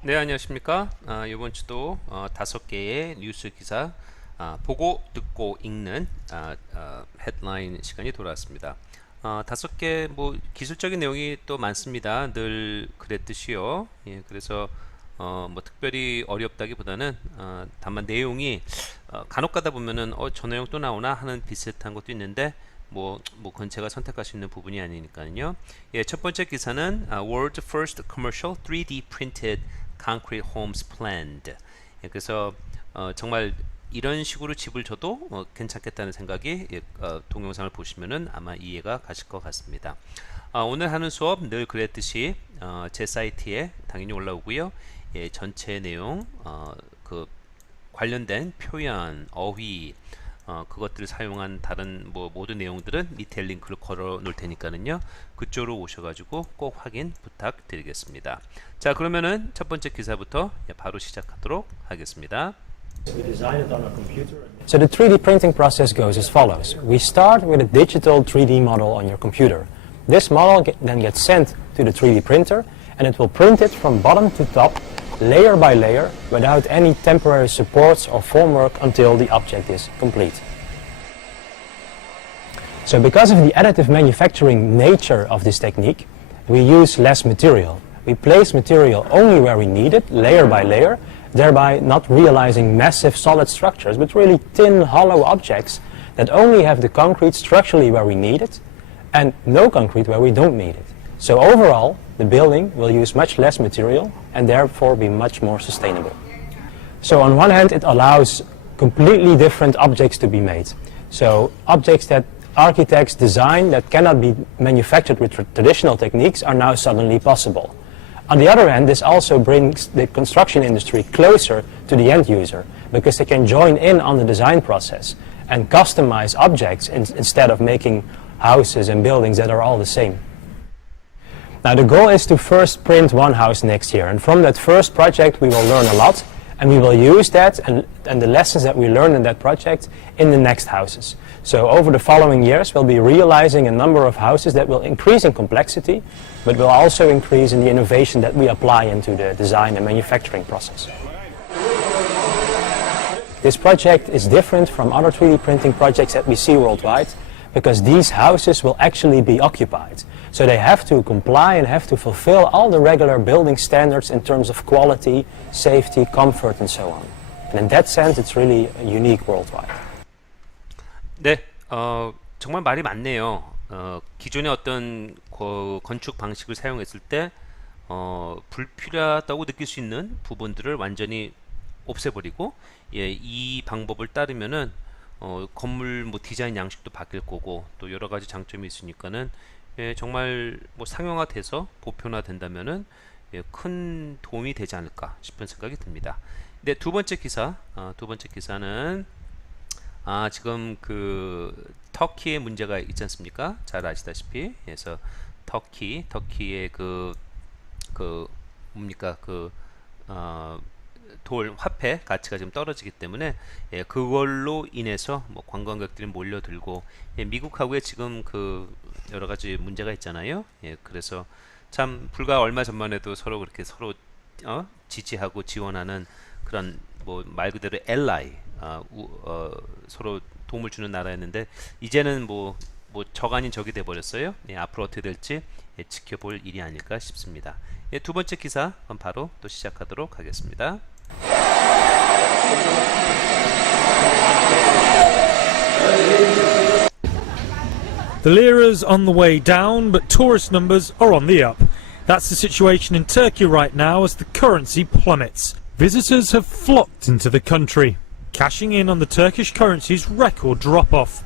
네, 안녕하십니까. 이번 주도 5개의 뉴스 기사 보고 듣고 읽는 헤드라인 시간이 돌아왔습니다. 5개 뭐 기술적인 내용이 또 많습니다. 늘 그랬듯이요. 예, 그래서 뭐 특별히 어렵다기보다는 다만 내용이 간혹 가다 보면은 저 내용 또 나오나 하는 비슷한 것도 있는데 뭐 그건 제가 선택할 수 있는 부분이 아니니까요. 예, 첫 번째 기사는 World First Commercial 3D Printed Concrete Homes Planned. 예, 그래서 정말 이런 식으로 집을 줘도 괜찮겠다는 생각이 동영상을 보시면은 아마 이해가 가실 것 같습니다. 오늘 하는 수업 늘 그랬듯이 제 사이트에 당연히 올라오고요. 예, 전체 내용 그 관련된 표현, 어휘 그것들을 사용한 다른 모든 내용들은 밑에 링크를 걸어 놓을 테니까는요. 그쪽으로 오셔가지고 꼭 확인 부탁드리겠습니다. 자, 그러면은 첫 번째 기사부터 바로 시작하도록 하겠습니다. So the 3D printing process goes as follows. We start with a digital 3D model on your computer. This model then gets sent to the 3D printer and it will print it from bottom to top, layer by layer, without any temporary supports or formwork until the object is complete. So because of the additive manufacturing nature of this technique, we use less material. We place material only where we need it, layer by layer, thereby not realizing massive solid structures, but really thin, hollow objects that only have the concrete structurally where we need it, and no concrete where we don't need it. So overall, the building will use much less material and therefore be much more sustainable. So on one hand, it allows completely different objects to be made. So objects that architects design that cannot be manufactured with traditional techniques are now suddenly possible. On the other hand, this also brings the construction industry closer to the end user because they can join in on the design process and customize objects instead of making houses and buildings that are all the same. Now the goal is to first print one house next year, and from that first project we will learn a lot, and we will use that and the lessons that we learn in that project in the next houses. So over the following years we'll be realizing a number of houses that will increase in complexity, but will also increase in the innovation that we apply into the design and manufacturing process. This project is different from other 3D printing projects that we see worldwide, because these houses will actually be occupied. So they have to comply and have to fulfill all the regular building standards in terms of quality, safety, comfort, and so on. And in that sense, it's really unique worldwide. 네, 정말 말이 많네요. 기존의 어떤 건축 방식을 사용했을 때 불필요하다고 느낄 수 있는 부분들을 완전히 없애버리고, 예, 이 방법을 따르면은 건물 디자인 양식도 바뀔 거고 또 여러 가지 장점이 있으니까는 예, 정말 상용화돼서 보편화 된다면은 예, 큰 도움이 되지 않을까 싶은 생각이 듭니다. 네, 두 번째 기사는 지금 그 터키의 문제가 있지 않습니까? 잘 아시다시피. 그래서 터키의 돌 화폐 가치가 지금 떨어지기 때문에 예, 그걸로 인해서 관광객들이 몰려들고 예, 미국하고의 지금 그 여러 가지 문제가 있잖아요. 예, 그래서 참 불과 얼마 전만 해도 서로 그렇게 서로 지지하고 지원하는 그런 말 그대로 엘라이 서로 도움을 주는 나라였는데 이제는 적 아닌 적이 돼 버렸어요. 예, 앞으로 어떻게 될지 예, 지켜볼 일이 아닐까 싶습니다. 예, 두 번째 기사 그럼 바로 또 시작하도록 하겠습니다. The lira's on the way down, but tourist numbers are on the up. That's the situation in Turkey right now as the currency plummets. Visitors have flocked into the country, cashing in on the Turkish currency's record drop-off.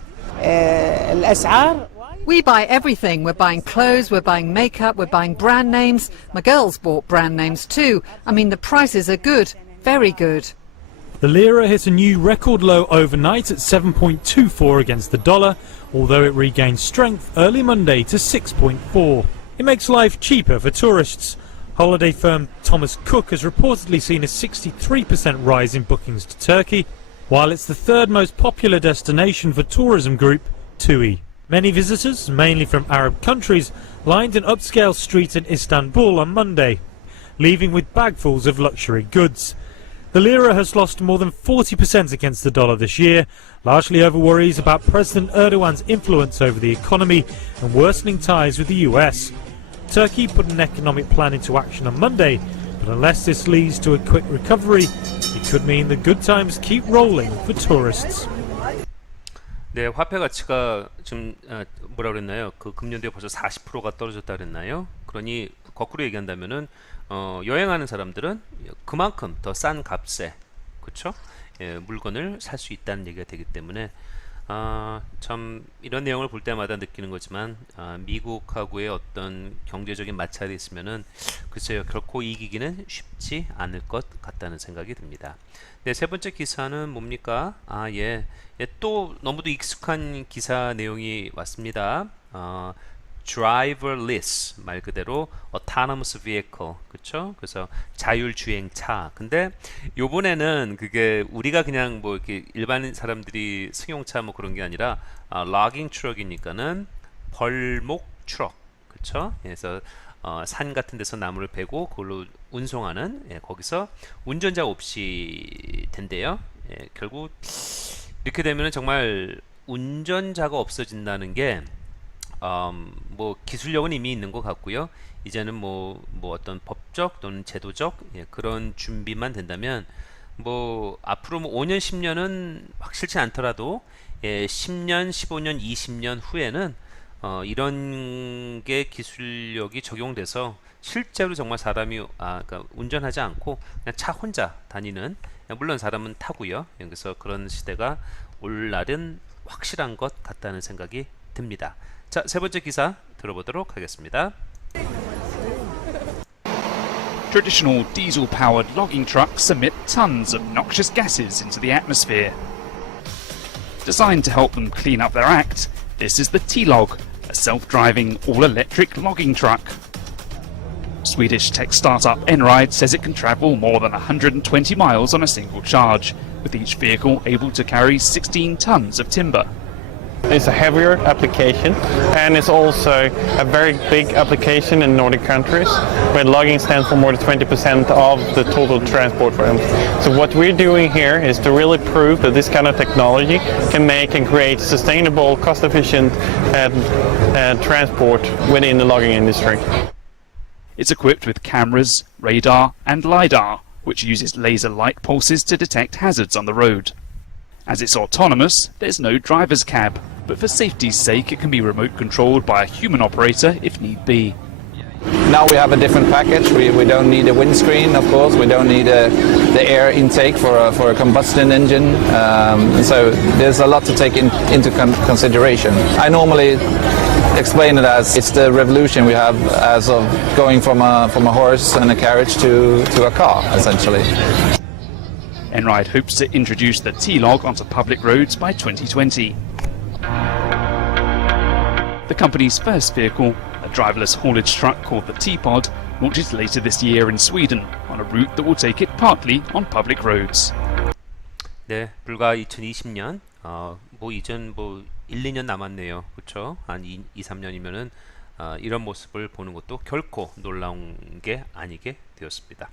We buy everything. We're buying clothes, we're buying makeup, we're buying brand names. My girls bought brand names too. I mean, the prices are good, very good. The lira hit a new record low overnight at 7.24 against the dollar, although it regained strength early Monday to 6.4. It makes life cheaper for tourists. Holiday firm Thomas Cook has reportedly seen a 63% rise in bookings to Turkey, while it's the third most popular destination for tourism group TUI. Many visitors, mainly from Arab countries, lined an upscale street in Istanbul on Monday. leaving with bagfuls of luxury goods. The lira has lost more than 40% against the dollar this year, largely over worries about President Erdogan's influence over the economy and worsening ties with the US. Turkey put an economic plan into action on Monday, but unless this leads to a quick recovery, it could mean the good times keep rolling for tourists. 네, 화폐 가치가 지금 뭐라 그랬나요? 그 금년도에 벌써 40%가 떨어졌다 그랬나요? 그러니 거꾸로 얘기한다면은 여행하는 사람들은 그만큼 더 싼 값에 그렇죠? 예, 물건을 살 수 있다는 얘기가 되기 때문에 참 이런 내용을 볼 때마다 느끼는 거지만 미국하고의 어떤 경제적인 마찰이 있으면은 글쎄요 결코 이기기는 쉽지 않을 것 같다는 생각이 듭니다. 네, 세 번째 기사는 뭡니까? 또 너무도 익숙한 기사 내용이 왔습니다. driverless 말 그대로 autonomous vehicle 그쵸? 그래서 자율주행차. 근데 요번에는 그게 우리가 그냥 뭐 이렇게 일반 사람들이 승용차 뭐 그런 게 아니라 logging truck이니까는 벌목 트럭 그쵸? 그래서 산 같은 데서 나무를 베고 그걸로 운송하는 거기서 운전자 없이 된대요. 결국 이렇게 되면은 정말 운전자가 없어진다는 게 뭐 기술력은 이미 있는 것 같고요. 이제는 뭐 어떤 법적 또는 제도적 그런 준비만 된다면 뭐 앞으로 뭐 5년 10년은 확실치 않더라도 10년 15년 20년 후에는 이런 게 기술력이 적용돼서 실제로 정말 사람이 그러니까 운전하지 않고 그냥 차 혼자 다니는 물론 사람은 타고요. 그래서 그런 시대가 올 날은 확실한 것 같다는 생각이 듭니다. 자, 세 번째 기사 들어보도록 하겠습니다. Traditional diesel-powered logging trucks emit tons of noxious gases into the atmosphere. Designed to help them clean up their act, this is the T-Log, a self-driving, all-electric logging truck. Swedish tech startup Enride says it can travel more than 120 miles on a single charge, with each vehicle able to carry 16 tons of timber. It's a heavier application, and it's also a very big application in Nordic countries, where logging stands for more than 20% of the total transport volume. So what we're doing here is to really prove that this kind of technology can make and create sustainable, cost-efficient transport within the logging industry. It's equipped with cameras, radar, and LiDAR, which uses laser light pulses to detect hazards on the road. As it's autonomous, there's no driver's cab, but for safety's sake it can be remote controlled by a human operator if need be. Now we have a different package. We don't need a windscreen, of course. We don't need the air intake for a combustion engine. So there's a lot to take into consideration. I normally explain it as it's the revolution we have as of going from a horse and a carriage to a car, essentially. Enride hopes to introduce the T-Log onto public roads by 2020. The company's first vehicle, a driverless haulage truck called the T-Pod, launches later this year in Sweden on a route that will take it partly on public roads. 네, 불과 2020년 뭐 이전 1, 2년 남았네요. 그렇죠? 한 2, 3년이면은 이런 모습을 보는 것도 결코 놀라운 게 아니게 되었습니다.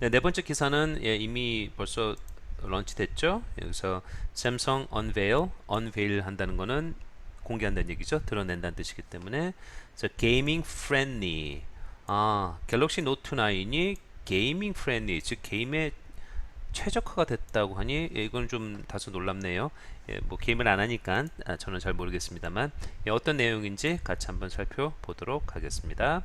네, 네 번째 기사는 이미 벌써 런치됐죠. 여기서 삼성 unveil 한다는 거는 공개한다는 얘기죠. 드러낸다는 뜻이기 때문에 게이밍 프렌리 갤럭시 노트 9이 게이밍 프렌리 즉 게임에 최적화가 됐다고 하니 이건 좀 다소 놀랍네요. 뭐 게임을 안 하니까 저는 잘 모르겠습니다만 어떤 내용인지 같이 한번 살펴보도록 하겠습니다.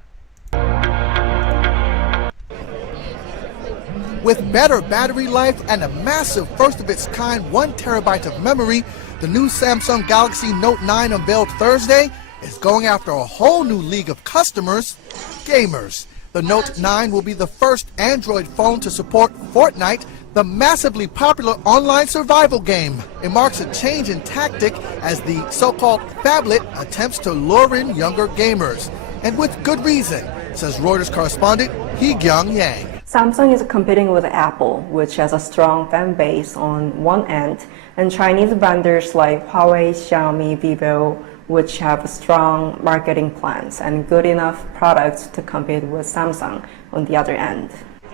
With better battery life and a massive first-of-its-kind 1 terabyte of memory, the new Samsung Galaxy Note 9 unveiled Thursday is going after a whole new league of customers, gamers. The Note 9 will be the first Android phone to support Fortnite, the massively popular online survival game. It marks a change in tactic as the so-called phablet attempts to lure in younger gamers. And with good reason, says Reuters correspondent Hee-Kyung Yang. Samsung is competing with Apple, which has a strong fan base on one end, and Chinese vendors like Huawei, Xiaomi, Vivo, which have strong marketing plans and good enough products to compete with Samsung on the other end.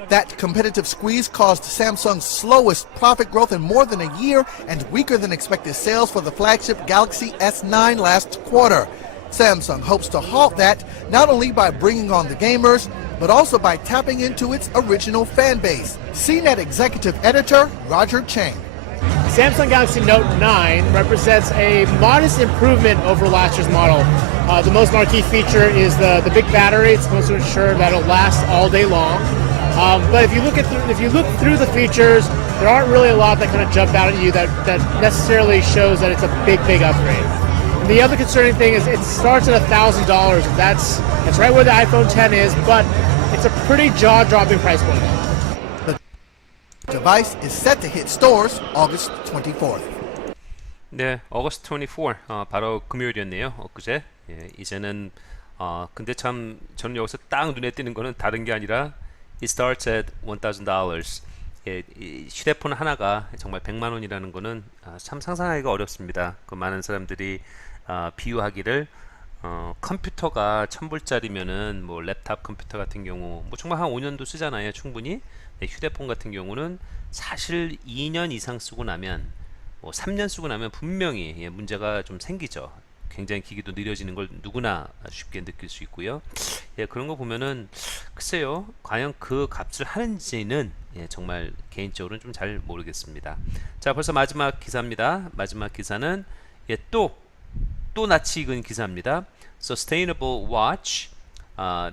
That competitive squeeze caused Samsung's slowest profit growth in more than a year and weaker than expected sales for the flagship Galaxy S9 last quarter. Samsung hopes to halt that not only by bringing on the gamers, but also by tapping into its original fan base. CNET executive editor Roger Chang. Samsung Galaxy Note 9 represents a modest improvement over last year's model. The most marquee feature is the big battery. It's supposed to ensure that it'll last all day long. But if you look through the features, there aren't really a lot that kind of jump out at you that necessarily shows that it's a big upgrade. And the other concerning thing is it starts at $1,000. That's right where the iPhone 10 is, but it's a pretty jaw-dropping price point. The device is set to hit stores August 24th. 네, August 24, 바로 금요일이었네요. 엊그제. 예, 이제는 근데 참 저는 여기서 딱 눈에 띄는 거는 다른 게 아니라 It starts at $1,000. 예, 이 휴대폰 하나가 정말 100만 원이라는 거는 참 상상하기가 어렵습니다. 그 많은 사람들이 비유하기를 컴퓨터가 1,000불짜리면은 뭐 랩탑 컴퓨터 같은 경우 뭐 정말 한 5년도 쓰잖아요, 충분히. 네, 휴대폰 같은 경우는 사실 2년 이상 쓰고 나면 뭐 3년 쓰고 나면 분명히 예, 문제가 좀 생기죠. 굉장히 기기도 느려지는 걸 누구나 쉽게 느낄 수 있고요. 예, 그런 거 보면은 글쎄요, 과연 그 값을 하는지는 예, 정말 개인적으로는 좀 잘 모르겠습니다. 자, 벌써 마지막 기사입니다. 마지막 기사는 예, 또 낯이 익은 기사입니다. Sustainable watch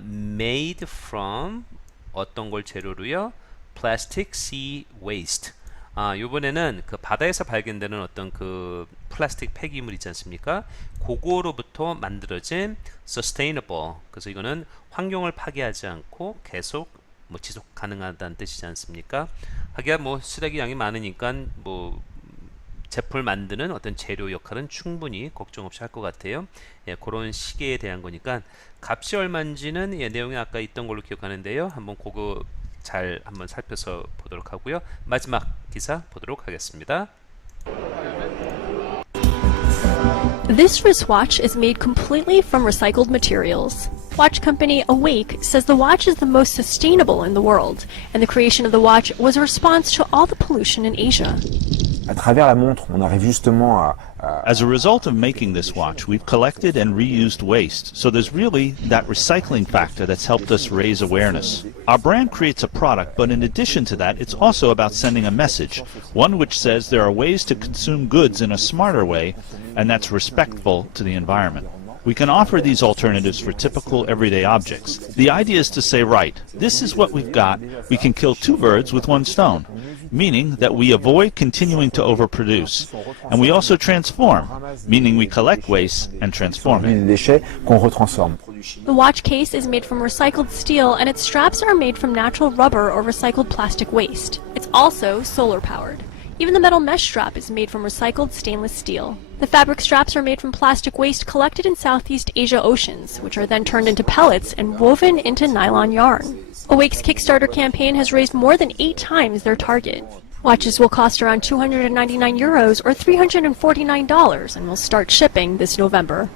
made from 어떤 걸 재료로요? Plastic sea waste. 요번에는 그 바다에서 발견되는 어떤 그 플라스틱 폐기물 있지 않습니까? 그거로부터 만들어진 sustainable. 그래서 이거는 환경을 파괴하지 않고 계속 뭐 지속 가능하다는 뜻이지 않습니까? 하기야 뭐 쓰레기 양이 많으니까 뭐 제품을 만드는 어떤 재료 역할은 충분히 걱정 없이 할 것 같아요. 예, 그런 시계에 대한 거니까 값이 얼마인지는 예, 내용이 아까 있던 걸로 기억하는데요. 한번 그거 잘 한번 살펴서 보도록 하고요. 마지막 기사 보도록 하겠습니다. This wristwatch is made completely from recycled materials. Watch company Awake says the watch is the most sustainable in the world, and the creation of the watch was a response to all the pollution in Asia. À travers la montre, on arrive justement à As a result of making this watch, we've collected and reused waste, so there's really that recycling factor that's helped us raise awareness. Our brand creates a product, but in addition to that, it's also about sending a message, one which says there are ways to consume goods in a smarter way, and that's respectful to the environment. We can offer these alternatives for typical everyday objects. The idea is to say, right, this is what we've got, we can kill two birds with one stone, meaning that we avoid continuing to overproduce. And we also transform, meaning we collect waste and transform it. The watch case is made from recycled steel, and its straps are made from natural rubber or recycled plastic waste. It's also solar powered. Even the metal mesh strap is made from recycled stainless steel. The fabric straps are made from plastic waste collected in Southeast Asia oceans, which are then turned into pellets and woven into nylon yarn. Awake's Kickstarter campaign has raised more than 8 times their target. Watches will cost around €299 or $349 and will start shipping this November.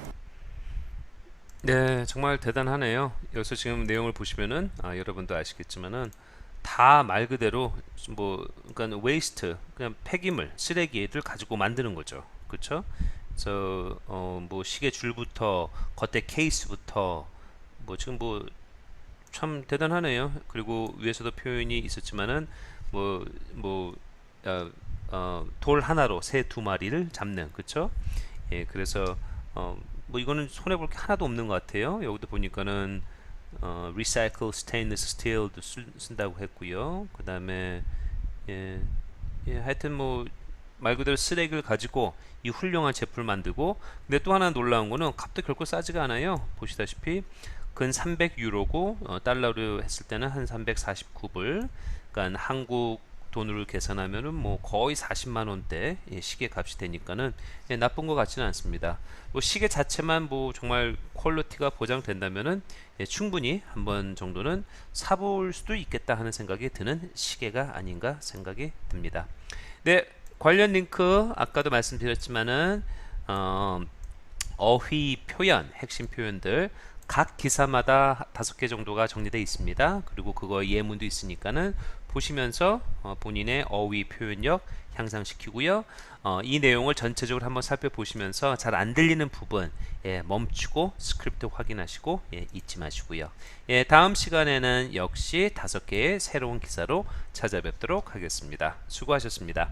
네, 정말 대단하네요. 여기서 지금 내용을 보시면은 여러분도 아시겠지만은 다 말 그대로 뭐 그러니까 웨이스트 그냥 폐기물 쓰레기를 가지고 만드는 거죠. 그렇죠? 그래서 뭐 시계 줄부터 겉에 케이스부터 뭐 지금 뭐 참 대단하네요. 그리고 위에서도 표현이 있었지만은 돌 하나로 새 2마리를 잡는 그렇죠? 예, 그래서 뭐 이거는 손해 볼 게 하나도 없는 것 같아요. 여기도 보니까는 recycle stainless steel도 쓴다고 했고요. 그 다음에 하여튼 뭐 말 그대로 쓰레기를 가지고 이 훌륭한 제품을 만들고 근데 또 하나 놀라운 거는 값도 결코 싸지가 않아요. 보시다시피 근 300유로고 달러로 했을 때는 한 349불 그러니까 한국 돈으로 계산하면은 뭐 거의 40만 원대 시계 값이 되니까는 나쁜 것 같지는 않습니다. 뭐 시계 자체만 뭐 정말 퀄리티가 보장된다면은 충분히 한 번 정도는 사볼 수도 있겠다 하는 생각이 드는 시계가 아닌가 생각이 듭니다. 네, 관련 링크 아까도 말씀드렸지만은 어휘 표현, 핵심 표현들 각 기사마다 5개 정도가 정리되어 있습니다. 그리고 그거 예문도 있으니까는 보시면서 본인의 어휘 표현력 향상시키고요. 이 내용을 전체적으로 한번 살펴보시면서 잘 안 들리는 부분 멈추고 스크립트 확인하시고 잊지 마시고요. 다음 시간에는 역시 5개의 새로운 기사로 찾아뵙도록 하겠습니다. 수고하셨습니다.